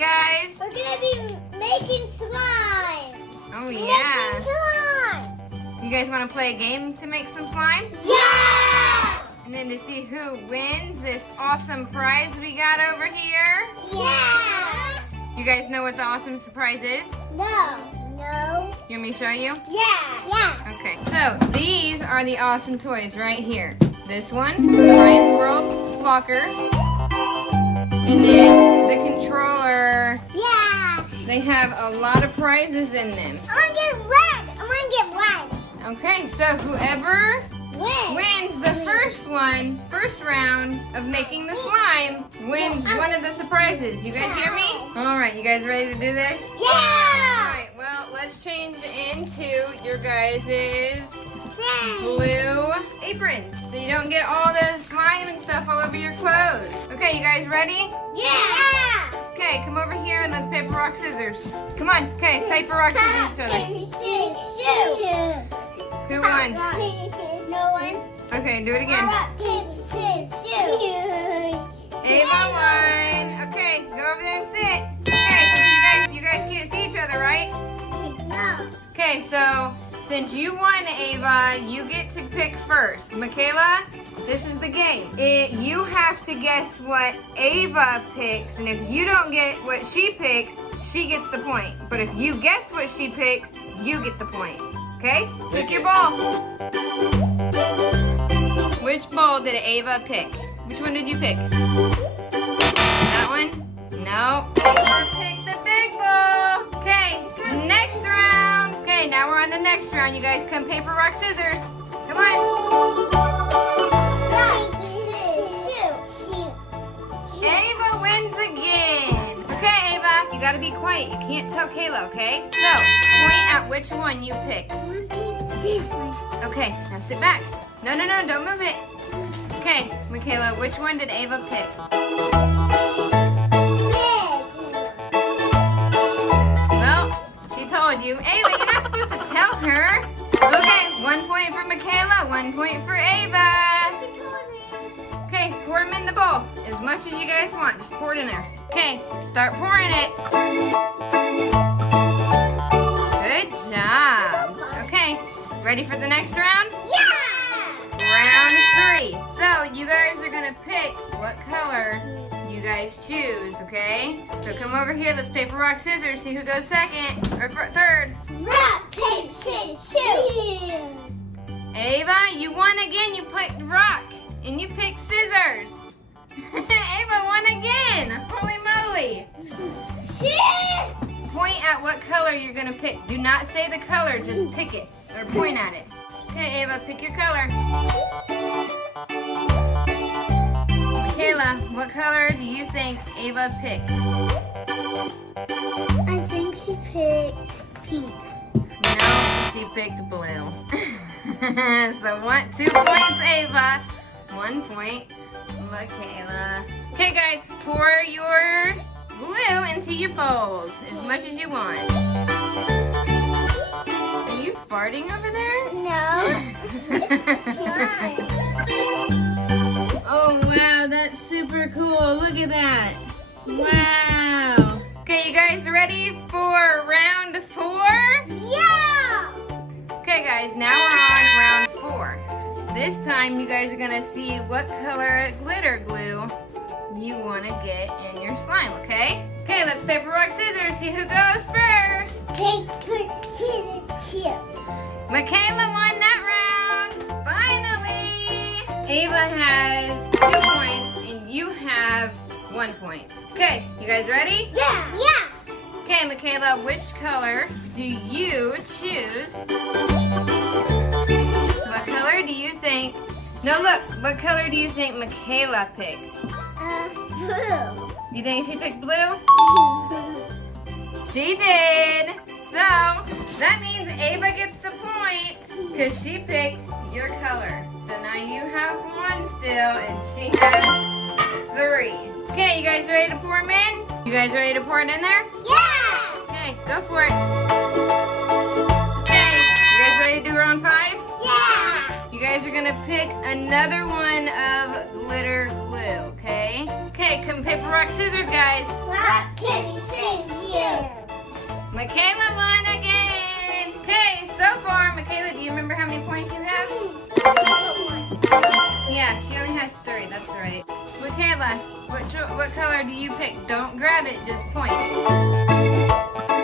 guys? We're gonna be making slime. Oh yeah. Making slime. You guys want to play a game to make some slime? Yeah. And then to see who wins this awesome prize we got over here? Yeah. You guys know what the awesome surprise is? No. You want me to show you? Yeah. Okay, so these are the awesome toys right here. This one, the Ryan's World Flocker. And then the controller. Yeah. They have a lot of prizes in them. I want to get red. Okay, so whoever Win. wins the first round of making the slime, wins one of the surprises. You guys hear me? All right, you guys ready to do this? Yeah. All right, well, let's change into your guys' blue aprons so you don't get all the slime and stuff all over your clothes. Okay, you guys ready? Yeah. Okay, come over here and let's paper, rock, scissors. Come on. Okay, paper, rock, scissors. Shoot. Who won? No one. Okay, do it again. Ava won. Okay, go over there and sit. Okay, so you guys can't see each other, right? No. Okay, so since you won, Ava, you get to pick first. Makayla, this is the game. You have to guess what Ava picks, and if you don't get what she picks, she gets the point. But if you guess what she picks, you get the point. Okay? Pick your ball. Which ball did Ava pick? Which one did you pick? That one? No. Ava picked the big ball. Okay, next round. Okay, now we're on the next round. You guys come paper, rock, scissors. Come on. Ava wins again. Okay, Ava, you gotta be quiet. You can't tell Kayla, okay? So, point at which one you pick. This one. Okay, now sit back. No, don't move it. Okay, Makayla, which one did Ava pick? Well, she told you. Ava, you're not supposed to tell her. Okay, 1 point for Makayla, 1 point for Ava. Okay, pour them in the bowl. As much as you guys want, just pour it in there. Okay, start pouring it. Good job. Okay, ready for the next round? Yeah! Round 3. So you guys are gonna pick what color you guys choose, okay? So come over here, let's paper, rock, scissors, see who goes second or third. Rock, paper, scissors, shoot! Ava, you won again, you picked rock, and you picked scissors. Ava won again, holy moly. Shoot! Point at what color you're gonna pick. Do not say the color, just pick it, or point at it. Okay, Ava, pick your color. Kayla, what color do you think Ava picked? I think she picked pink. No, she picked blue. So 2 points, Ava. 1 point, Makayla. Okay, guys, pour your glue into your bowls as much as you want. Are you farting over there? No. It's slime. Oh, wow, that's super cool. Look at that. Wow. Okay, you guys ready for round 4? Yeah! Okay, guys, now we're on round 4. This time, you guys are going to see what color glitter glue you want to get in your slime, okay? Okay, let's paper, rock, scissors, see who goes first. Paper, scissors, shoot. Makayla won that round. Finally. Ava has 2 points and you have 1 point. Okay, you guys ready? Yeah! Yeah! Okay, Makayla, which color do you choose? What color do you think? No, look, what color do you think Makayla picked? Blue. You think she picked blue? She did. So, that means Ava gets the point because she picked your color. So now you have 1 still and she has 3. Okay, you guys ready to pour them in? You guys ready to pour it in there? Yeah! Okay, go for it. Okay, you guys ready to do round 5? Yeah! You guys are gonna pick another one of glitter glue, okay? Okay, come paper, rock, scissors, guys. Rock, paper, scissors. Makayla, what color do you pick? Don't grab it, just point.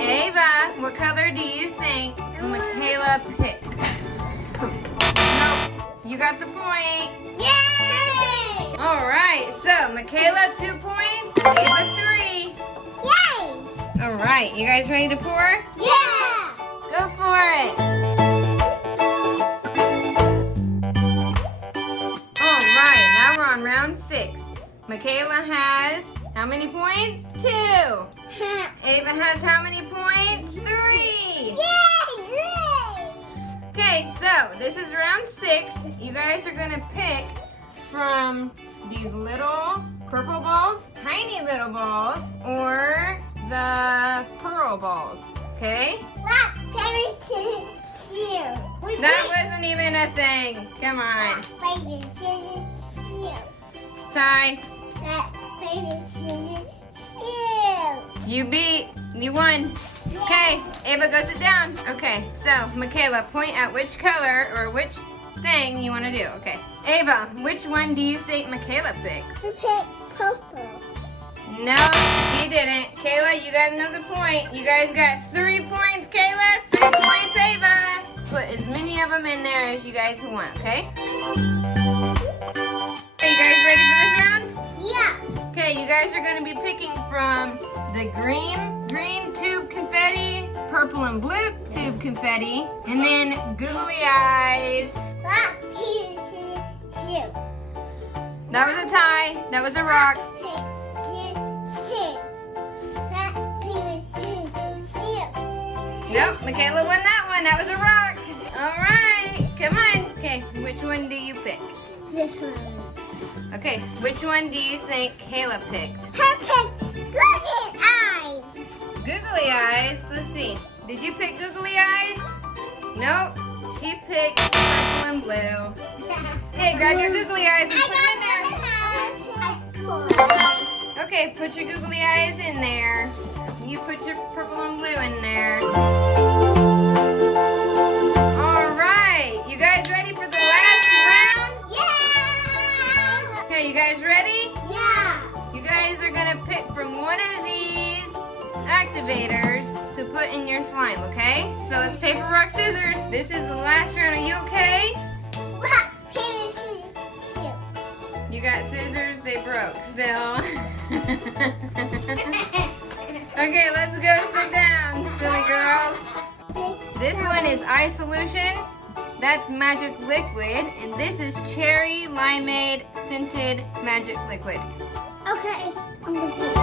Ava, what color do you think Makayla picked? Nope, you got the point. Yay! All right, so Makayla 2 points, Ava 3. Yay! All right, you guys ready to pour? Yeah! Go for it. All right, now we're on round 6. Makayla has how many points? 2. Ava has how many points? 3. Yay! Okay, so this is round 6. You guys are gonna pick from these little purple balls, tiny little balls, or the pearl balls, okay? Rock, paper, scissors, shoot. That wasn't even a thing. Come on. Rock, paper, scissors, shoot. Ty, Rock, paper, scissors, shoot. you won. Okay, Ava goes it down. Okay, so Makayla, point at which color or which thing you want to do. Okay, Ava, which one do you think Makayla picked? I picked purple. No, you didn't. Kayla, you got another point. You guys got 3 points, Kayla. 3 points, Ava. Put as many of them in there as you guys want, okay? Are you guys ready for this round? Yeah. Okay, you guys are gonna be picking from the green tube confetti, purple and blue tube confetti, and then googly eyes. Rock, paper, scissors, shoot. That was a tie. That was a rock. Paper, scissors, shoot. Rock, paper, scissors, shoot. Nope, Makayla won that one. That was a rock. All right, come on. Okay, which one do you pick? This one. Okay, which one do you think Kayla picked? Her picked googly eyes. Googly eyes. Let's see. Did you pick googly eyes? Nope. She picked purple and blue. Okay, grab your googly eyes and put them in there. Okay, put your googly eyes in there. You put your purple and blue in there. All right. You guys ready for the last round? Yeah! Okay, you guys ready? Yeah! You guys are gonna pick from one of these activators to put in your slime, okay? So let's paper, rock, scissors. This is the last round. Are you okay? Rock, paper, scissors, shoot. You got scissors, they broke still. Okay, let's go sit down, silly girl. This one is eye solution. That's magic liquid. And this is cherry limeade scented magic liquid. Okay, I'm gonna pick.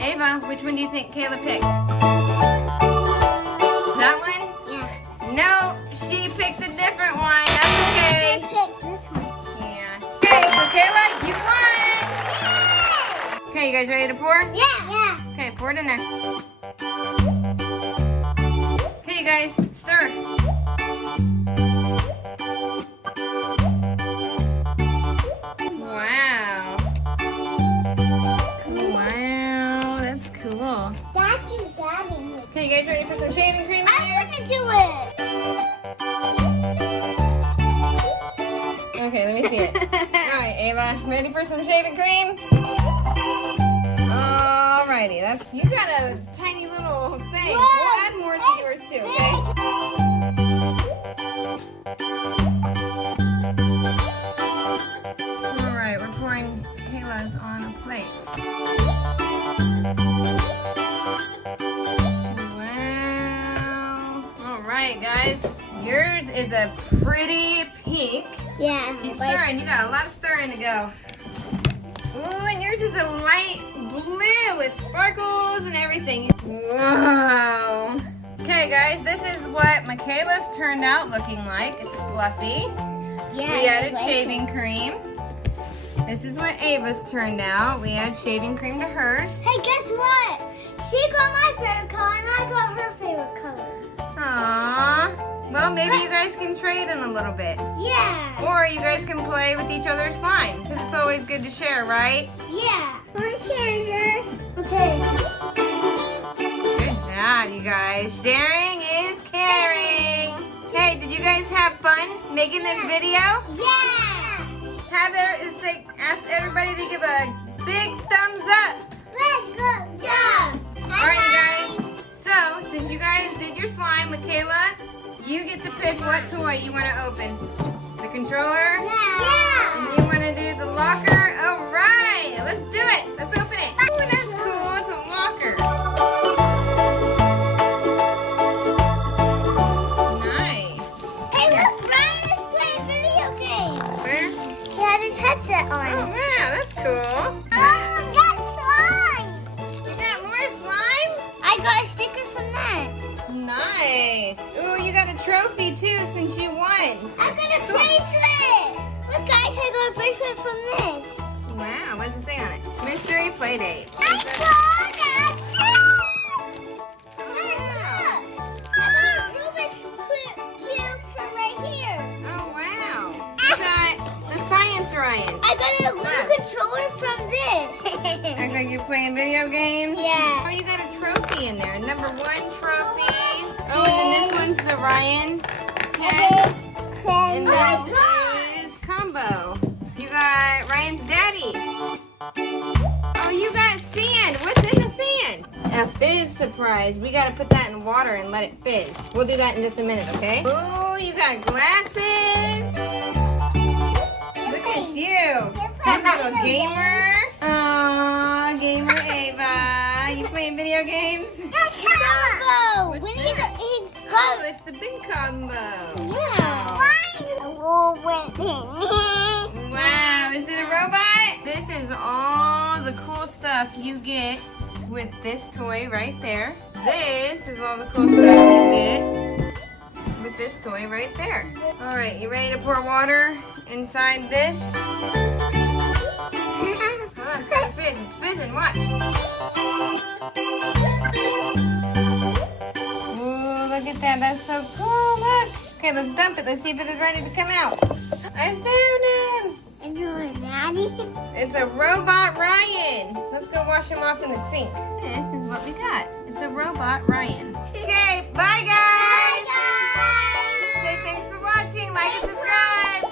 Ava, which one do you think Kayla picked? That one? Yeah. No, she picked a different one. That's okay. I picked this one. Yeah. Okay, so Kayla, you won. Okay, you guys ready to pour? Yeah! Yeah! Okay, pour it in there. Okay, you guys, stir. Wow. Wow, that's cool. That's your daddy. Okay, you guys ready for some shaving cream in I'm here? gonna do it! Okay, let me see it. All right, Ava, ready for some shaving cream? Alrighty, you got a tiny little thing. We'll add more to yours too, okay? Alright, we're pouring Kayla's on a plate. Wow. Alright, guys. Yours is a pretty pink. Yeah. Keep stirring. You got a lot of stirring to go. Ooh, and yours is a light blue with sparkles and everything. Whoa. Okay, guys, this is what Makayla's turned out looking like. It's fluffy. Yeah, We added I like shaving cream. This is what Ava's turned out. We add shaving cream to hers. Hey, guess what? She got my favorite color and I got her favorite color. Aww. Well, maybe you guys can trade in a little bit. Yeah. Or you guys can play with each other's slime. Because it's always good to share, right? Yeah. Want to share yours? Okay. Good job, you guys. Sharing is caring. Hey, did you guys have fun making this video? Yeah. Ask everybody to give a big thumbs up. Alright, you guys. So, since you guys did your slime, Makayla, you get to pick what toy you want to open. The controller? Yeah. And you want to do the locker? Alright, let's do it. Let's open it. Oh, that's cool. It's a locker. Nice. Hey, look, Brian is playing video games. Where? He has his headset on. Oh, wow, that's cool. Oh, I got slime. You got more slime? I got a sticker from that. Nice. Ooh, you got a trophy too since you won. I got a bracelet. Look, guys, I got a bracelet from this. Wow, what's it say on it? Mystery Playdate. I got that too. Look, I got a Rubik's Cube from right here. Oh, wow. You got the Science Ryan. I got a little controller from this. Looks like you're playing video games. Yeah. Oh, you got a trophy in there. Number 1 trophy. Oh, and then this one's the Ryan. Yeah. And this is Combo. You got Ryan's daddy. Oh, you got sand. What's in the sand? A fizz surprise. We gotta put that in water and let it fizz. We'll do that in just a minute, okay? Oh, you got glasses. Look at you. You little gamer. Aw, gamer Ava. You playing video games? Combo. When he got, Oh, it's the big combo. yeah. Wow, is it a robot? This is all the cool stuff you get with this toy right there. This is all the cool stuff you get with this toy right there. All right, you ready to pour water inside this? Oh, it's gonna fizz. It's fizzing. Watch. Ooh, look at that. That's so cool. Look. Okay, let's dump it. Let's see if it is ready to come out. I found him. And you're Maddie? It's a robot Ryan. Let's go wash him off in the sink. This is what we got. It's a robot Ryan. Okay, bye guys. Bye, guys. Say thanks for watching. Like and subscribe.